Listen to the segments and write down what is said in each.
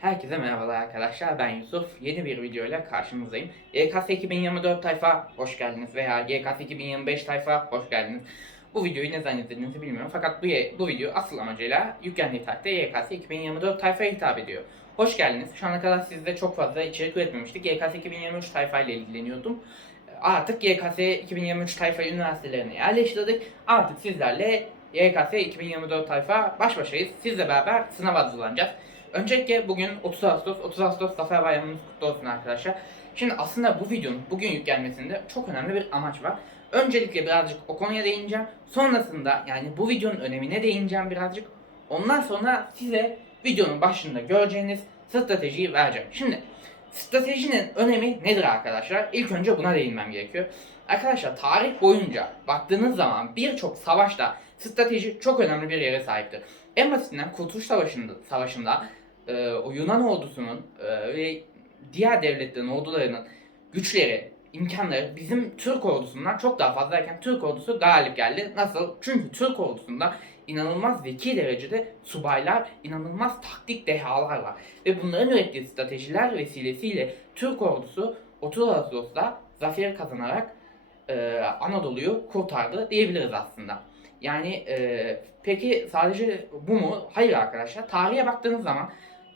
Herkese merhabalar arkadaşlar ben Yusuf. Yeni bir videoyla karşınızdayım. YKS 2024 tayfa hoş geldiniz veya YKS 2025 tayfa hoş geldiniz. Bu videoyu ne zannettiğinizi bilmiyorum fakat bu, bu video asıl amacıyla yüklendiği takdirde YKS 2024 tayfaya hitap ediyor. Hoş geldiniz. Şu ana kadar sizde çok fazla içerik üretmemiştik. YKS 2023 tayfa ile ilgileniyordum. Artık YKS 2023 tayfa üniversitelerine yerleştirdik. Artık sizlerle YKS 2024 tayfa baş başayız. Sizle beraber sınav hazırlanacağız. Öncelikle bugün 30 Ağustos, 30 Ağustos Zafer Bayramınız kutlu olsun arkadaşlar. Şimdi aslında bu videonun bugün yüklenmesinde çok önemli bir amaç var. Öncelikle birazcık o konuya değineceğim. Sonrasında yani bu videonun önemine değineceğim birazcık. Ondan sonra size videonun başında göreceğiniz stratejiyi vereceğim. Şimdi stratejinin önemi nedir arkadaşlar? İlk önce buna değinmem gerekiyor. Arkadaşlar tarih boyunca baktığınız zaman birçok savaşta strateji çok önemli bir yere sahiptir. En basitinden Kurtuluş Savaşı'nda, savaşında e, o Yunan ordusunun e, ve diğer devletlerin ordularının güçleri, imkanları bizim Türk ordusundan çok daha fazlayken Türk ordusu galip geldi. Nasıl? Çünkü Türk ordusunda inanılmaz zeki derecede subaylar, inanılmaz taktik dehalar var. Ve bunların ürettiği stratejiler vesilesiyle Türk ordusu 30 Ağustos'ta zafer kazanarak e, Anadolu'yu kurtardı diyebiliriz aslında. Yani e, peki sadece bu mu? Hayır arkadaşlar. Tarihe baktığınız zaman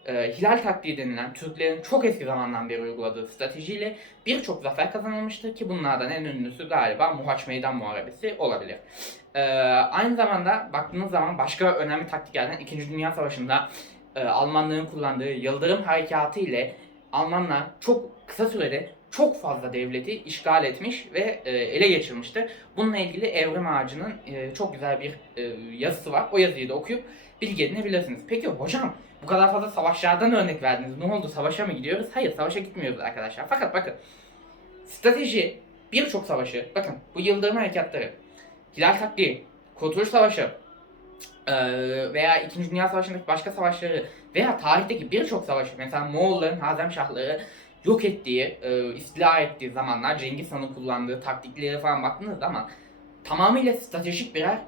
e, hilal taktiği denilen Türklerin çok eski zamandan beri uyguladığı stratejiyle birçok zafer kazanılmıştır ki bunlardan en ünlüsü galiba Muhaç Meydan Muharebesi olabilir. E, aynı zamanda baktığınız zaman başka önemli taktiklerden 2. Dünya Savaşı'nda e, Almanların kullandığı Yıldırım Harekatı ile Almanlar çok kısa sürede çok fazla devleti işgal etmiş ve e, ele geçirmiştir. Bununla ilgili Evrim Ağacı'nın e, çok güzel bir e, yazısı var. O yazıyı da okuyup bilgi edinebilirsiniz. Peki hocam bu kadar fazla savaşlardan örnek verdiniz. Ne oldu? Savaşa mı gidiyoruz? Hayır savaşa gitmiyoruz arkadaşlar. Fakat bakın strateji birçok savaşı bakın bu Yıldırım Harekatları, Hilal Taktiği, Kurtuluş Savaşı veya 2. Dünya Savaşı'ndaki başka savaşları veya tarihteki birçok savaşı mesela Moğolların Hazemşahları yok ettiği, istila ettiği zamanlar Cengiz Han'ın kullandığı taktikleri falan baktığınız zaman tamamıyla stratejik birer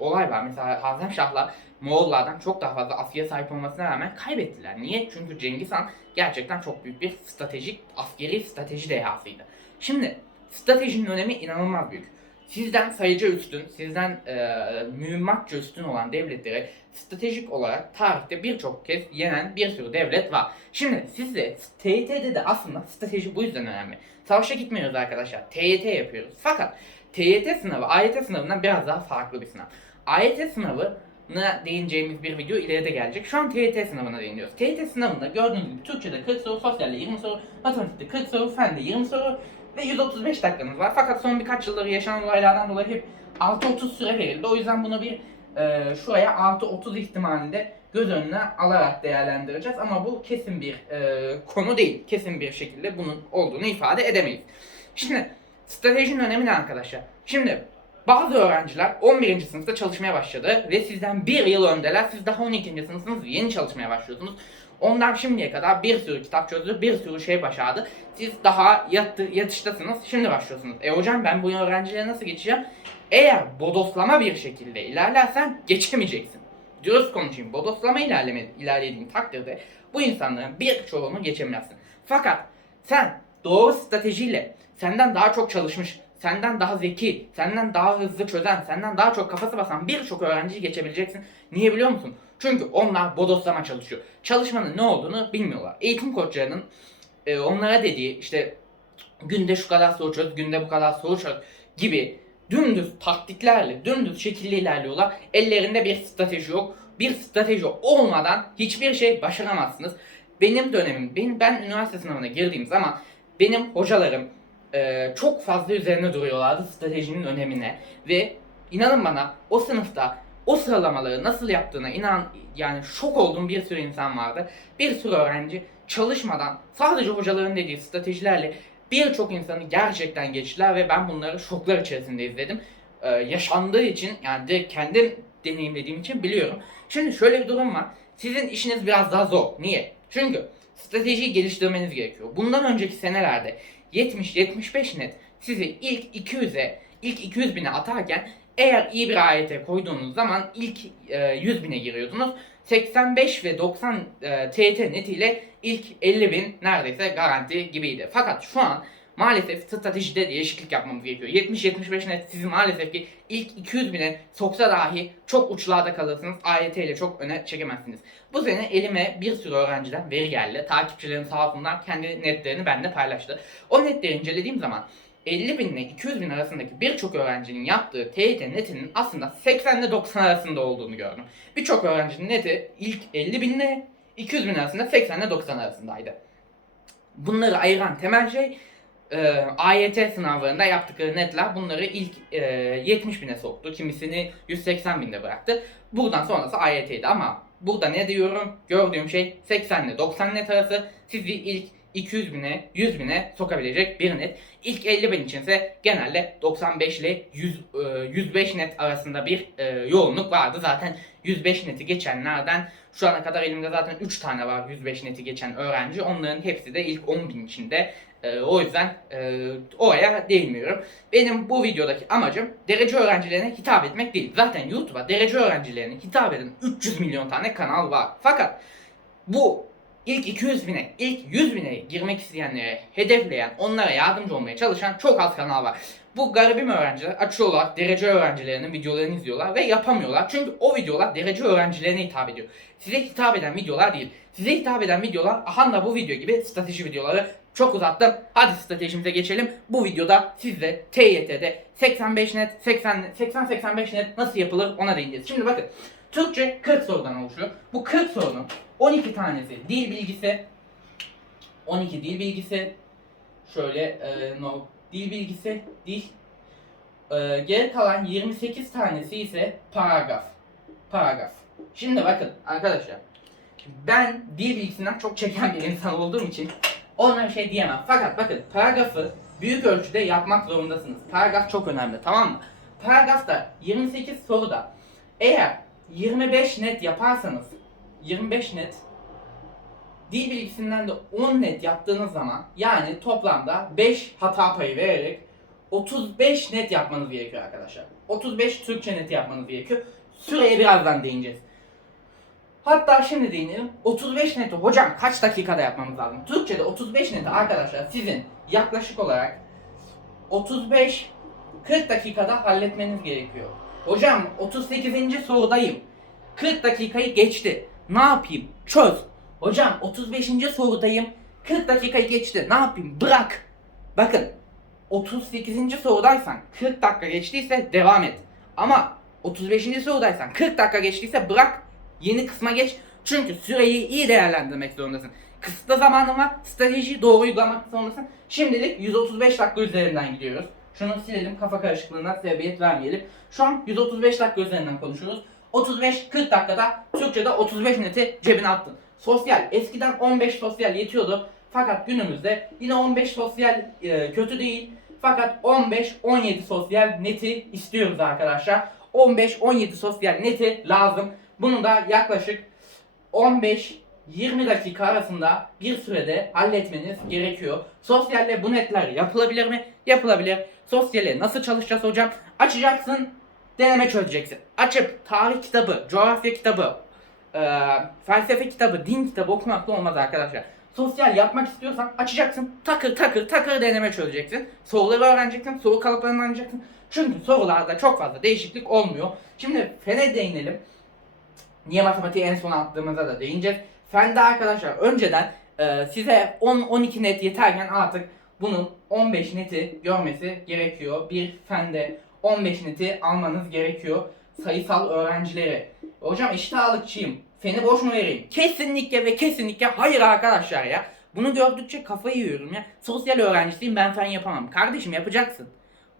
olay var. Mesela Hazemşahlar Moğollardan çok daha fazla askere sahip olmasına rağmen kaybettiler. Niye? Çünkü Cengiz Han gerçekten çok büyük bir stratejik, askeri strateji dehasıydı. Şimdi stratejinin önemi inanılmaz büyük. Sizden sayıca üstün, sizden e, mühimmatça üstün olan devletlere stratejik olarak tarihte birçok kez yenen bir sürü devlet var. Şimdi sizde TYT'de de aslında strateji bu yüzden önemli. Savaşa gitmiyoruz arkadaşlar. TYT yapıyoruz. Fakat TYT sınavı AYT sınavından biraz daha farklı bir sınav. AYT sınavına değineceğimiz bir video ileride gelecek. Şu an TYT sınavına değiniyoruz. TYT sınavında gördüğünüz gibi Türkçe'de 40 soru, sosyalde 20 soru, matematikte 40 soru, fende 20 soru ve 135 dakikanız var. Fakat son birkaç yıldır yaşanan olaylardan dolayı hep 6-30 süre verildi. O yüzden bunu bir e, şuraya artı 30 ihtimalinde göz önüne alarak değerlendireceğiz. Ama bu kesin bir e, konu değil. Kesin bir şekilde bunun olduğunu ifade edemeyiz. Şimdi stratejinin önemi ne arkadaşlar? Şimdi bazı öğrenciler 11. sınıfta çalışmaya başladı ve sizden bir yıl öndeler. Siz daha 12. sınıfsınız yeni çalışmaya başlıyorsunuz. Onlar şimdiye kadar bir sürü kitap çözdü, bir sürü şey başardı. Siz daha yattı, yatıştasınız, şimdi başlıyorsunuz. E hocam ben bu öğrencilere nasıl geçeceğim? Eğer bodoslama bir şekilde ilerlersen geçemeyeceksin. Dürüst konuşayım. Bodoslama ilerleme, ilerlediğin takdirde bu insanların birçoğunu geçemezsin. Fakat sen doğru stratejiyle senden daha çok çalışmış, senden daha zeki, senden daha hızlı çözen, senden daha çok kafası basan birçok öğrenciyi geçebileceksin. Niye biliyor musun? Çünkü onlar bodoslama çalışıyor. Çalışmanın ne olduğunu bilmiyorlar. Eğitim koçlarının e, onlara dediği işte günde şu kadar soru çöz, günde bu kadar soru çöz gibi dümdüz taktiklerle, dümdüz şekilde ilerliyorlar. Ellerinde bir strateji yok. Bir strateji olmadan hiçbir şey başaramazsınız. Benim dönemim, benim, ben üniversite sınavına girdiğim zaman benim hocalarım e, çok fazla üzerine duruyorlardı stratejinin önemine ve inanın bana o sınıfta o sıralamaları nasıl yaptığına inan yani şok olduğum bir sürü insan vardı. Bir sürü öğrenci çalışmadan sadece hocaların dediği stratejilerle birçok insanı gerçekten geçtiler ve ben bunları şoklar içerisinde izledim. Ee, yaşandığı için yani de kendim deneyimlediğim için biliyorum. Şimdi şöyle bir durum var. Sizin işiniz biraz daha zor. Niye? Çünkü stratejiyi geliştirmeniz gerekiyor. Bundan önceki senelerde 70-75 net sizi ilk 200'e ilk 200 bine atarken Eğer iyi bir AYT koyduğunuz zaman ilk e, 100 bine giriyordunuz. 85 ve 90 e, TYT netiyle ilk 50 bin neredeyse garanti gibiydi. Fakat şu an maalesef stratejide değişiklik yapmamız gerekiyor. 70-75 net sizi maalesef ki ilk 200 bine soksa dahi çok uçlarda kalırsınız. AYT ile çok öne çekemezsiniz. Bu sene elime bir sürü öğrenciden veri geldi. Takipçilerim sağ olsunlar kendi netlerini benimle paylaştı. O netleri incelediğim zaman 50 bin ile 200 bin arasındaki birçok öğrencinin yaptığı TYT netinin aslında 80 ile 90 arasında olduğunu gördüm. Birçok öğrencinin neti ilk 50 bin ile 200 bin arasında 80 ile 90 arasındaydı. Bunları ayıran temel şey e, AYT sınavlarında yaptıkları netler bunları ilk e, 70 bine soktu. Kimisini 180 binde bıraktı. Buradan sonrası AYT'ydi ama burada ne diyorum? Gördüğüm şey 80 ile 90 net arası sizi ilk 200 bine 100 bine sokabilecek bir net. İlk 50 bin içinse genelde 95 ile 100, e, 105 net arasında bir e, yoğunluk vardı. Zaten 105 neti geçenlerden şu ana kadar elimde zaten 3 tane var 105 neti geçen öğrenci. Onların hepsi de ilk 10 bin içinde. E, o yüzden e, oraya değinmiyorum. Benim bu videodaki amacım derece öğrencilerine hitap etmek değil. Zaten YouTube'a derece öğrencilerine hitap eden 300 milyon tane kanal var. Fakat bu ilk 200 bine, ilk 100 bine girmek isteyenlere hedefleyen, onlara yardımcı olmaya çalışan çok az kanal var. Bu garibim öğrenciler açıyorlar, derece öğrencilerinin videolarını izliyorlar ve yapamıyorlar. Çünkü o videolar derece öğrencilerine hitap ediyor. Size hitap eden videolar değil. Size hitap eden videolar, aha da bu video gibi strateji videoları çok uzattım. Hadi stratejimize geçelim. Bu videoda sizle TYT'de 85 net, 80 80-85 net nasıl yapılır ona değineceğiz. Şimdi bakın. Türkçe 40 sorudan oluşuyor. Bu 40 sorunun 12 tanesi dil bilgisi, 12 dil bilgisi, şöyle e, no, dil bilgisi, dil, e, geri kalan 28 tanesi ise paragraf. Paragraf. Şimdi bakın arkadaşlar, ben dil bilgisinden çok çeken bir insan olduğum için ona şey diyemem. Fakat bakın paragrafı büyük ölçüde yapmak zorundasınız. Paragraf çok önemli tamam mı? Paragrafta 28 soruda eğer 25 net yaparsanız 25 net dil bilgisinden de 10 net yaptığınız zaman yani toplamda 5 hata payı vererek 35 net yapmanız gerekiyor arkadaşlar. 35 Türkçe net yapmanız gerekiyor. Süreye birazdan değineceğiz. Hatta şimdi değinelim. 35 neti hocam kaç dakikada yapmamız lazım? Türkçe'de 35 neti arkadaşlar sizin yaklaşık olarak 35 40 dakikada halletmeniz gerekiyor. Hocam 38. sorudayım. 40 dakikayı geçti. Ne yapayım? Çöz. Hocam 35. sorudayım. 40 dakikayı geçti. Ne yapayım? Bırak. Bakın 38. sorudaysan 40 dakika geçtiyse devam et. Ama 35. sorudaysan 40 dakika geçtiyse bırak. Yeni kısma geç. Çünkü süreyi iyi değerlendirmek zorundasın. Kısıtlı zamanın var. Stratejiyi doğru uygulamak zorundasın. Şimdilik 135 dakika üzerinden gidiyoruz. Şunu silelim kafa karışıklığına sebebiyet vermeyelim. Şu an 135 dakika üzerinden konuşuyoruz. 35-40 dakikada Türkçe'de 35 neti cebine attın. Sosyal eskiden 15 sosyal yetiyordu. Fakat günümüzde yine 15 sosyal e, kötü değil. Fakat 15-17 sosyal neti istiyoruz arkadaşlar. 15-17 sosyal neti lazım. Bunu da yaklaşık 15 20 dakika arasında bir sürede halletmeniz gerekiyor. Sosyalle bu netler yapılabilir mi? Yapılabilir. Sosyalle nasıl çalışacağız hocam? Açacaksın, deneme çözeceksin. Açıp tarih kitabı, coğrafya kitabı, e, felsefe kitabı, din kitabı okumakla olmaz arkadaşlar. Sosyal yapmak istiyorsan açacaksın, takır takır takır deneme çözeceksin. Soruları öğreneceksin, soru kalıplarını öğreneceksin. Çünkü sorularda çok fazla değişiklik olmuyor. Şimdi fene değinelim. Niye matematiği en son attığımıza da değineceğiz. Fende arkadaşlar önceden e, size 10-12 net yeterken artık bunun 15 neti görmesi gerekiyor. Bir fende 15 neti almanız gerekiyor sayısal öğrencilere. Hocam eşit ağırlıkçıyım. Feni boş mu vereyim? Kesinlikle ve kesinlikle hayır arkadaşlar ya. Bunu gördükçe kafayı yiyorum ya. Sosyal öğrencisiyim ben fen yapamam. Kardeşim yapacaksın.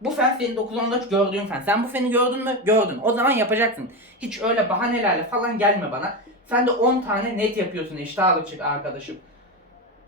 Bu fen senin 9-10'da gördüğün fen. Sen bu feni gördün mü? Gördün. O zaman yapacaksın. Hiç öyle bahanelerle falan gelme bana. Sen de 10 tane net yapıyorsun eşit ağırlıkçı arkadaşım.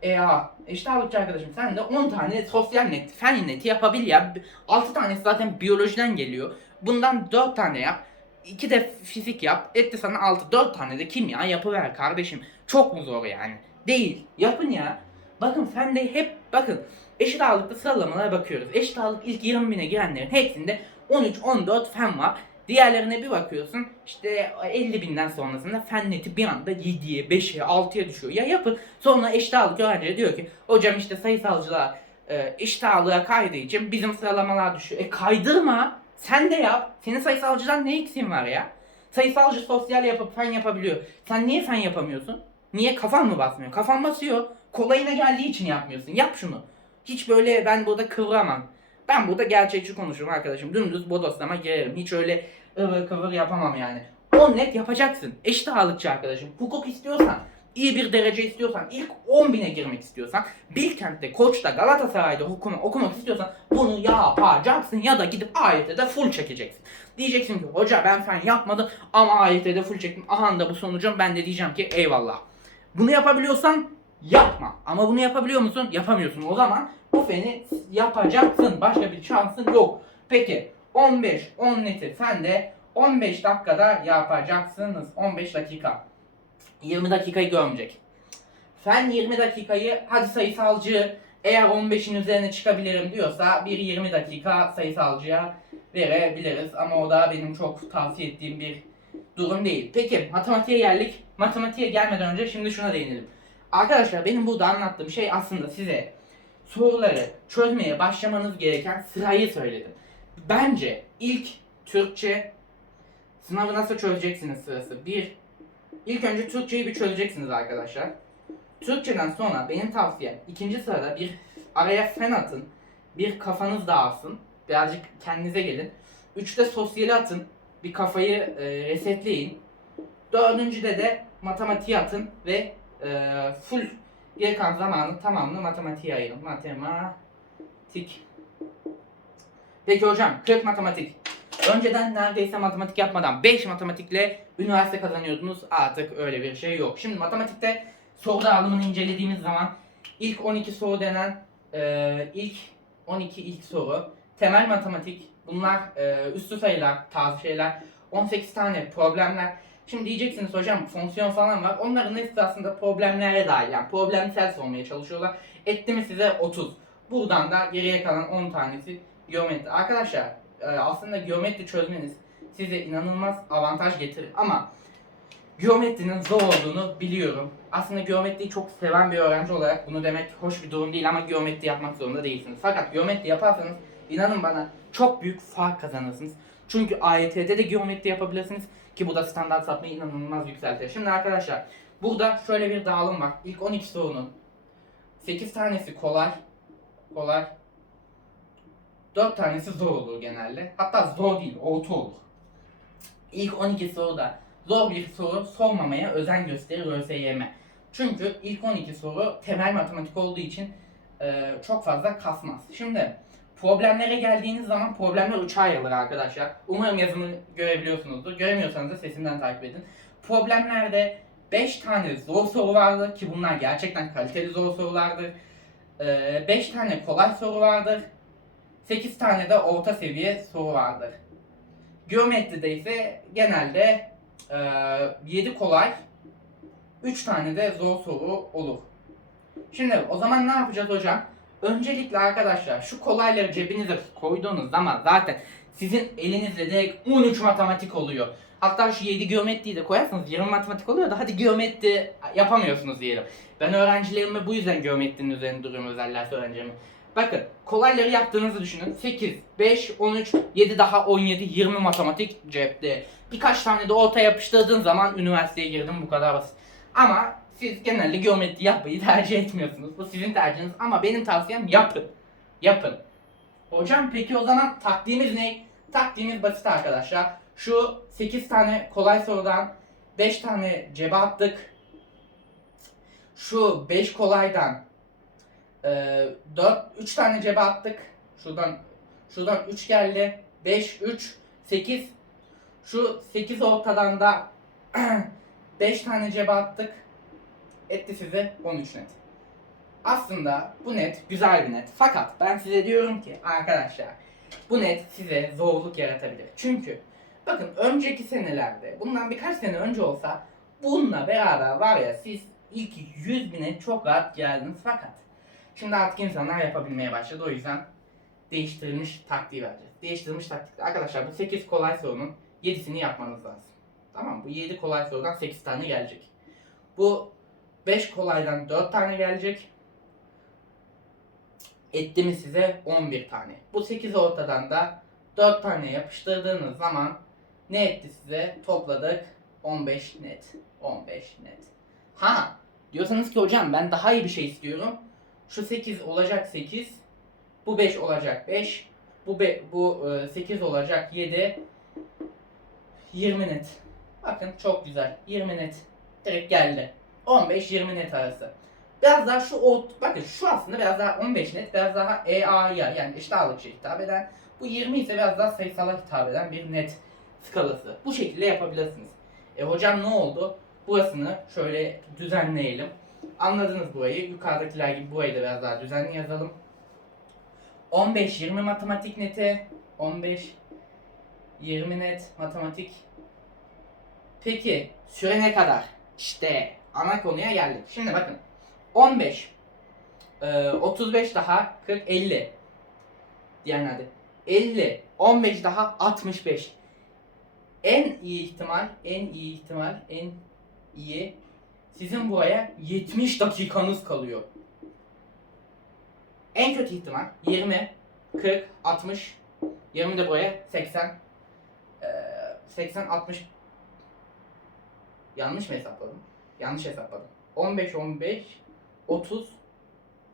E ya eşit ağırlıkçı arkadaşım sen de 10 tane sosyal net, fen neti yapabil ya. 6 tanesi zaten biyolojiden geliyor. Bundan 4 tane yap. 2 de fizik yap. Etti sana 6. 4 tane de kimya yapıver kardeşim. Çok mu zor yani? Değil. Yapın ya. Bakın fen de hep bakın eşit ağırlıklı sıralamalara bakıyoruz. Eşit ağırlık ilk 20 bine girenlerin hepsinde 13-14 fen var. Diğerlerine bir bakıyorsun işte 50 binden sonrasında fen neti bir anda 7'ye, 5'e, 6'ya düşüyor. Ya yapın. Sonra eşit ağırlık öğrencileri diyor ki hocam işte sayısalcılar e, eşit ağırlığa kaydığı için bizim sıralamalar düşüyor. E kaydırma. Sen de yap. Senin sayısalcıdan ne eksiğin var ya? Sayısalcı sosyal yapıp fen yapabiliyor. Sen niye fen yapamıyorsun? Niye kafan mı basmıyor? Kafan basıyor. Kolayına geldiği için yapmıyorsun. Yap şunu. Hiç böyle ben burada kıvıramam. Ben burada gerçekçi konuşurum arkadaşım. Dümdüz bodoslama girerim. Hiç öyle ıvır kıvır yapamam yani. On net yapacaksın. Eşit ağırlıkçı arkadaşım. Hukuk istiyorsan, iyi bir derece istiyorsan, ilk 10 bine girmek istiyorsan, Bilkent'te, Koç'ta, Galatasaray'da hukuma, okumak istiyorsan bunu yapacaksın ya da gidip AYT'de full çekeceksin. Diyeceksin ki hoca ben fen yapmadım ama AYT'de full çektim. Aha da bu sonucum ben de diyeceğim ki eyvallah. Bunu yapabiliyorsan yapma. Ama bunu yapabiliyor musun? Yapamıyorsun. O zaman bu feni yapacaksın. Başka bir şansın yok. Peki 15 10 neti sen de 15 dakikada yapacaksınız. 15 dakika. 20 dakikayı görmeyecek. Fen 20 dakikayı hadi sayısalcı eğer 15'in üzerine çıkabilirim diyorsa bir 20 dakika sayısalcıya verebiliriz. Ama o da benim çok tavsiye ettiğim bir durum değil. Peki matematiğe geldik. Matematiğe gelmeden önce şimdi şuna değinelim. Arkadaşlar benim burada anlattığım şey aslında size soruları çözmeye başlamanız gereken sırayı söyledim. Bence ilk Türkçe sınavı nasıl çözeceksiniz sırası. Bir, ilk önce Türkçeyi bir çözeceksiniz arkadaşlar. Türkçeden sonra benim tavsiyem ikinci sırada bir araya fen atın. Bir kafanız dağılsın. Birazcık kendinize gelin. Üçte sosyali atın. Bir kafayı e, resetleyin. Dördüncüde de matematiği atın ve e, full geri kalan zamanı tamamını matematiğe ayırın. Matematik. Peki hocam 40 matematik. Önceden neredeyse matematik yapmadan 5 matematikle üniversite kazanıyordunuz. Artık öyle bir şey yok. Şimdi matematikte soru dağılımını incelediğimiz zaman ilk 12 soru denen e, ilk 12 ilk soru temel matematik bunlar e, üstü sayılar tarzı şeyler 18 tane problemler Şimdi diyeceksiniz hocam fonksiyon falan var. Onların hepsi aslında problemlere dahil. Yani problemsel sormaya çalışıyorlar. Etti mi size 30. Buradan da geriye kalan 10 tanesi geometri. Arkadaşlar e, aslında geometri çözmeniz size inanılmaz avantaj getirir. Ama geometrinin zor olduğunu biliyorum. Aslında geometriyi çok seven bir öğrenci olarak bunu demek hoş bir durum değil ama geometri yapmak zorunda değilsiniz. Fakat geometri yaparsanız inanın bana çok büyük fark kazanırsınız. Çünkü AYT'de de geometri yapabilirsiniz ki bu da standart sapmayı inanılmaz yükseltir. Şimdi arkadaşlar burada şöyle bir dağılım var. İlk 12 sorunun 8 tanesi kolay, kolay. 4 tanesi zor olur genelde. Hatta zor değil, orta olur. İlk 12 soruda zor bir soru sormamaya özen gösterir ÖSYM. Çünkü ilk 12 soru temel matematik olduğu için e, çok fazla kasmaz. Şimdi problemlere geldiğiniz zaman problemler üçe ayrılır arkadaşlar. Umarım yazımı görebiliyorsunuzdur. Göremiyorsanız da sesimden takip edin. Problemlerde 5 tane zor soru vardır ki bunlar gerçekten kaliteli zor sorulardır. 5 tane kolay soru vardır. 8 tane de orta seviye soru vardır. Geometride ise genelde 7 kolay, 3 tane de zor soru olur. Şimdi o zaman ne yapacağız hocam? Öncelikle arkadaşlar şu kolayları cebinize koyduğunuz zaman zaten sizin elinizde direkt 13 matematik oluyor. Hatta şu 7 geometriyi de koyarsanız 20 matematik oluyor da hadi geometri yapamıyorsunuz diyelim. Ben öğrencilerime bu yüzden geometrinin üzerinde duruyorum özellikle öğrencilerime. Bakın kolayları yaptığınızı düşünün. 8, 5, 13, 7 daha 17, 20 matematik cepte. Birkaç tane de orta yapıştırdığın zaman üniversiteye girdim bu kadar basit. Ama siz genelde geometri yapmayı tercih etmiyorsunuz. Bu sizin tercihiniz ama benim tavsiyem yapın. Yapın. Hocam peki o zaman taktiğimiz ne? Taktiğimiz basit arkadaşlar. Şu 8 tane kolay sorudan 5 tane cebe attık. Şu 5 kolaydan e, 4 3 tane cebe attık. Şuradan şuradan 3 geldi. 5 3 8 şu 8 ortadan da 5 tane cebe attık. Etti size 13 net. Aslında bu net güzel bir net. Fakat ben size diyorum ki arkadaşlar bu net size zorluk yaratabilir. Çünkü bakın önceki senelerde bundan birkaç sene önce olsa bununla beraber var ya siz ilk 100 bine çok rahat geldiniz fakat şimdi artık insanlar yapabilmeye başladı o yüzden değiştirilmiş taktiği vereceğiz. değiştirilmiş taktik. Arkadaşlar bu 8 kolay sorunun 7'sini yapmanız lazım. Tamam? Bu 7 kolay sorudan 8 tane gelecek. Bu 5 kolaydan 4 tane gelecek. Etti mi size 11 tane. Bu 8 ortadan da 4 tane yapıştırdığınız zaman ne etti size? Topladık 15 net. 15 net. Ha diyorsanız ki hocam ben daha iyi bir şey istiyorum. Şu 8 olacak 8. Bu 5 olacak 5. Bu be, bu e, 8 olacak 7. 20 net. Bakın çok güzel. 20 net. Direkt geldi. 15-20 net arası. Biraz daha şu ort, bakın şu aslında biraz daha 15 net, biraz daha EA'ya yani eşit ağırlıkçı hitap eden. Bu 20 ise biraz daha sayısala hitap eden bir net skalası. Bu şekilde yapabilirsiniz. E hocam ne oldu? Burasını şöyle düzenleyelim. Anladınız burayı. Yukarıdakiler gibi burayı da biraz daha düzenli yazalım. 15-20 matematik neti. 15 20 net matematik. Peki süre ne kadar? İşte ana konuya geldik. Şimdi bakın 15 e, 35 daha 40 50 yani hadi 50 15 daha 65 en iyi ihtimal en iyi ihtimal en iyi sizin buraya 70 dakikanız kalıyor. En kötü ihtimal 20 40 60 20 de buraya 80 e, 80 60 yanlış mı hesapladım? Yanlış hesapladım. 15 15 30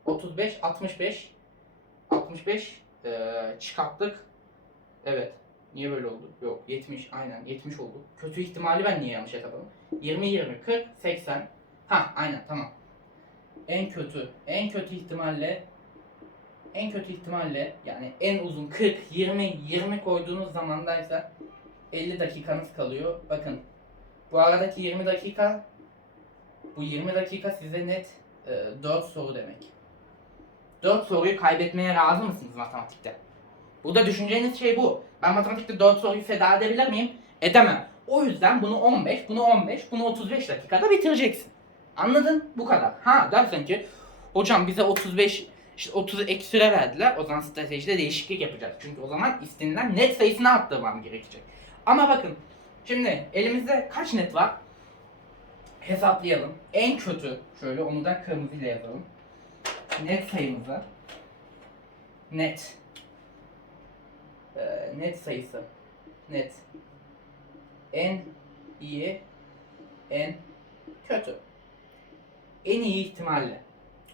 35 65 65 eee çıkarttık. Evet. Niye böyle oldu? Yok 70 aynen 70 oldu. Kötü ihtimali ben niye yanlış hesapladım? 20 20 40 80 Ha aynen tamam. En kötü en kötü ihtimalle en kötü ihtimalle yani en uzun 40 20 20 koyduğunuz zamandaysa 50 dakikanız kalıyor. Bakın bu aradaki 20 dakika bu 20 dakika size net e, 4 soru demek. 4 soruyu kaybetmeye razı mısınız matematikte? Burada düşüneceğiniz şey bu. Ben matematikte 4 soruyu feda edebilir miyim? Edemem. O yüzden bunu 15, bunu 15, bunu 35 dakikada bitireceksin. Anladın? Bu kadar. Ha dersen ki hocam bize 35 işte 30 ek süre verdiler. O zaman stratejide değişiklik yapacağız. Çünkü o zaman istenilen net sayısını arttırmam gerekecek. Ama bakın şimdi elimizde kaç net var? Hesaplayalım. En kötü şöyle onu da kırmızıyla yazalım. Net sayımızı. Net. Ee, net sayısı. Net. En iyi en kötü. En iyi ihtimalle.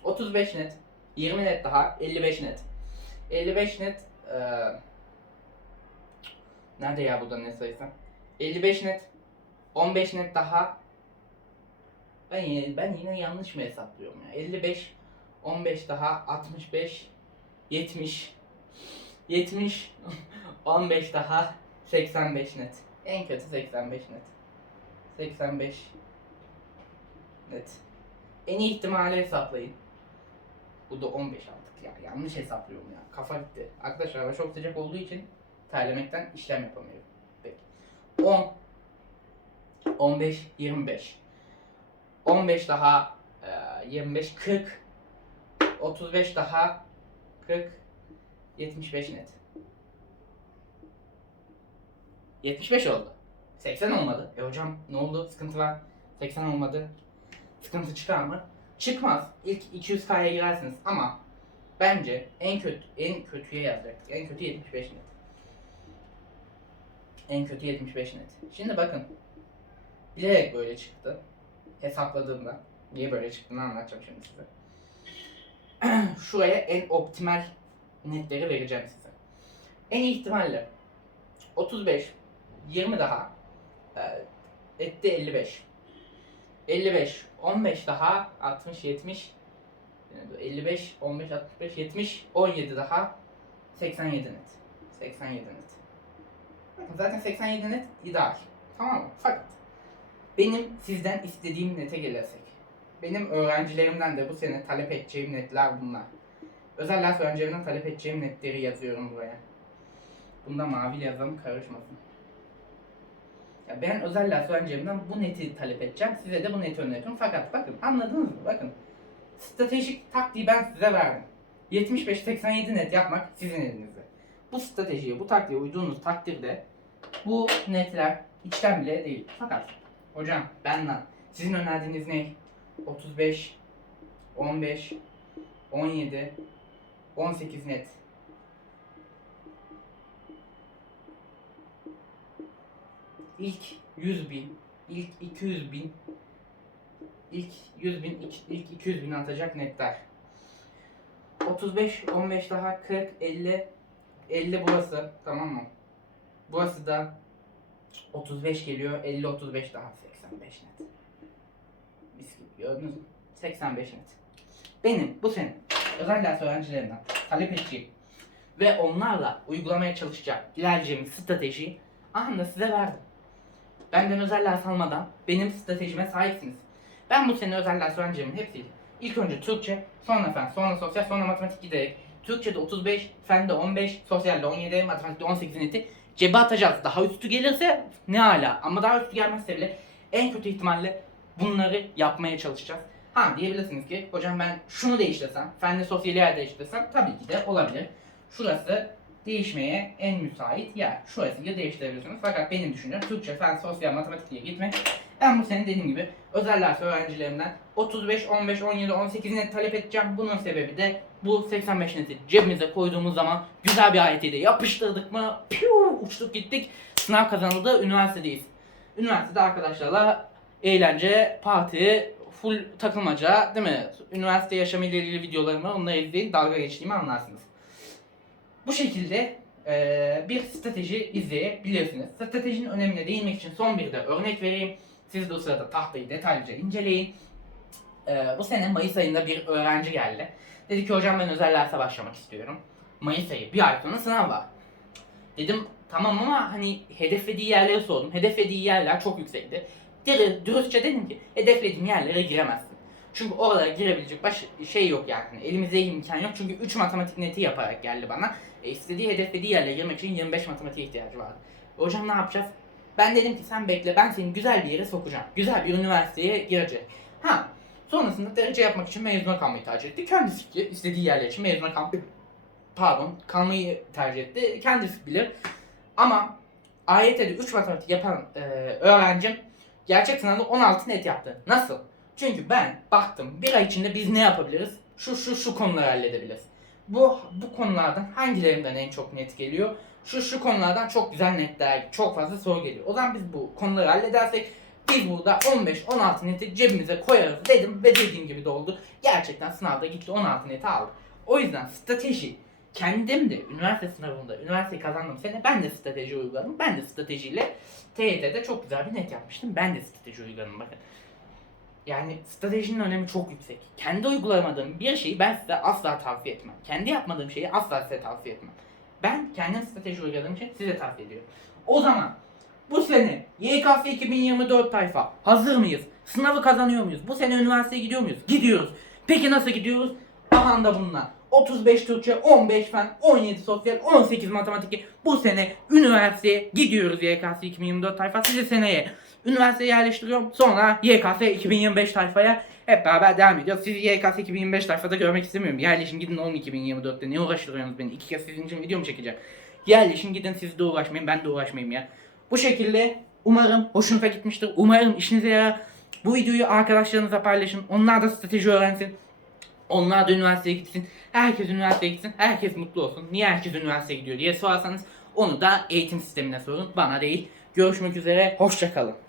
35 net. 20 net daha 55 net. 55 net ee, nerede ya burada net sayısı? 55 net. 15 net daha ben yine, ben yine yanlış mı hesaplıyorum ya? 55, 15 daha 65, 70, 70, 15 daha 85 net. En kötü 85 net. 85 net. En iyi ihtimali hesaplayın. Bu da 15 aldık ya. Yanlış hesaplıyorum ya. Kafa gitti. Arkadaşlar hava çok sıcak olduğu için terlemekten işlem yapamıyorum. Peki. 10 15 25 15 daha e, 25 40 35 daha 40 75 net. 75 oldu. 80 olmadı. E hocam ne oldu? Sıkıntı var. 80 olmadı. Sıkıntı çıkar mı? Çıkmaz. İlk 200K'ya girersiniz ama bence en kötü en kötüye yazacaktık. En kötü 75 net. En kötü 75 net. Şimdi bakın. Bilerek böyle çıktı hesapladığımda niye böyle çıktığını anlatacağım şimdi size. Şuraya en optimal netleri vereceğim size. En ihtimalle 35, 20 daha e, etti 55. 55, 15 daha 60, 70 55, 15, 65, 70, 17 daha 87 net. 87 net. Zaten 87 net ideal. Tamam mı? Fakat benim sizden istediğim nete gelirsek. Benim öğrencilerimden de bu sene talep edeceğim netler bunlar. Özel ders öğrencilerimden talep edeceğim netleri yazıyorum buraya. Bunda mavi yazalım karışmasın. Ya ben özel ders öğrencilerimden bu neti talep edeceğim. Size de bu neti öneriyorum. Fakat bakın anladınız mı? Bakın. Stratejik taktiği ben size verdim. 75-87 net yapmak sizin elinizde. Bu stratejiye, bu taktiğe uyduğunuz takdirde bu netler içten bile değil. Fakat hocam benden sizin önerdiğiniz ne? 35, 15, 17, 18 net. İlk 100 bin, ilk 200 bin, ilk 100 bin, ilk 200 bin atacak netler. 35, 15 daha 40, 50, 50 burası tamam mı? Burası da 35 geliyor, 50, 35 daha 85 net. Mis gibi gördünüz mü? 85 net. Benim bu senin özel ders öğrencilerinden talep edeceğim ve onlarla uygulamaya çalışacak ilerleyeceğim stratejiyi aha da size verdim. Benden özel ders almadan benim stratejime sahipsiniz. Ben bu sene özel ders öğrencilerimin hepsiyle ilk önce Türkçe, sonra fen, sonra sosyal, sonra matematik giderek Türkçe'de 35, fende 15, sosyalde 17, matematikte 18 neti cebe atacağız. Daha üstü gelirse ne hala ama daha üstü gelmezse bile en kötü ihtimalle bunları yapmaya çalışacağız. Ha diyebilirsiniz ki hocam ben şunu değiştirsem, fende sosyali yer değiştirsem tabii ki de olabilir. Şurası değişmeye en müsait yer. Şurasıyla değiştirebilirsiniz. Fakat benim düşüncem Türkçe, fen, sosyal, matematik diye gitmek. Ben bu sene dediğim gibi özel ders öğrencilerimden 35, 15, 17, 18 net talep edeceğim. Bunun sebebi de bu 85 neti cebimize koyduğumuz zaman güzel bir ayeti de yapıştırdık mı piu, uçtuk gittik. Sınav kazanıldı, üniversitedeyiz. Üniversitede arkadaşlarla eğlence, parti, full takılmaca değil mi? Üniversite yaşamı ile ilgili videolarımı onunla izleyin dalga geçtiğimi anlarsınız. Bu şekilde eee, bir strateji izleyebilirsiniz. Stratejinin önemine değinmek için son bir de örnek vereyim. Siz de o sırada tahtayı detaylıca inceleyin. Eee, bu sene Mayıs ayında bir öğrenci geldi. Dedi ki hocam ben özel derse başlamak istiyorum. Mayıs ayı bir ay sonra sınav var. Dedim tamam ama hani hedeflediği yerleri sordum. Hedeflediği yerler çok yüksekti. Dürü- Dürüstçe dedim ki hedeflediğim yerlere giremezsin. Çünkü oralara girebilecek baş şey yok yani. Hani Elimizde imkan yok. Çünkü 3 matematik neti yaparak geldi bana. E, istediği hedeflediği yerlere girmek için 25 matematiğe ihtiyacı vardı. Hocam ne yapacağız? Ben dedim ki sen bekle ben seni güzel bir yere sokacağım. Güzel bir üniversiteye girecek. Ha sonrasında derece yapmak için mezuna kalmayı tercih etti. Kendisi fikri istediği yerler için mezuna kalmayı pardon kalmayı tercih etti. Kendisi bilir. Ama AYT'de 3 matematik yapan e, öğrencim gerçek sınavda 16 net yaptı. Nasıl? Çünkü ben baktım bir ay içinde biz ne yapabiliriz? Şu şu şu konuları halledebiliriz. Bu bu konulardan hangilerinden en çok net geliyor? Şu şu konulardan çok güzel netler, çok fazla soru geliyor. O zaman biz bu konuları halledersek biz burada 15-16 neti cebimize koyarız dedim ve dediğim gibi de oldu. Gerçekten sınavda gitti 16 neti aldı. O yüzden strateji kendim de üniversite sınavında üniversiteyi kazandığım sene ben de strateji uyguladım. Ben de stratejiyle TYT'de çok güzel bir net yapmıştım. Ben de strateji uyguladım bakın. Yani stratejinin önemi çok yüksek. Kendi uygulamadığım bir şeyi ben size asla tavsiye etmem. Kendi yapmadığım şeyi asla size tavsiye etmem. Ben kendim strateji uyguladığım için size tavsiye ediyorum. O zaman bu sene YKS 2024 tayfa hazır mıyız? Sınavı kazanıyor muyuz? Bu sene üniversiteye gidiyor muyuz? Gidiyoruz. Peki nasıl gidiyoruz? Aha da bunlar. 35 Türkçe, 15 fen, 17 sosyal, 18 matematik. Bu sene üniversiteye gidiyoruz YKS 2024 tayfa. Sizi seneye üniversiteye yerleştiriyorum. Sonra YKS 2025 tayfaya hep beraber devam ediyoruz. Sizi YKS 2025 tayfada görmek istemiyorum. Yerleşin gidin oğlum 2024'te. Ne uğraştırıyorsunuz beni? İki kez sizin için video mu çekeceğim? Yerleşin gidin siz de uğraşmayın. Ben de uğraşmayayım ya. Bu şekilde umarım hoşunuza gitmiştir. Umarım işinize yarar. Bu videoyu arkadaşlarınızla paylaşın. Onlar da strateji öğrensin. Onlar da üniversiteye gitsin. Herkes üniversiteye gitsin. Herkes mutlu olsun. Niye herkes üniversiteye gidiyor diye sorarsanız onu da eğitim sistemine sorun. Bana değil. Görüşmek üzere. Hoşçakalın.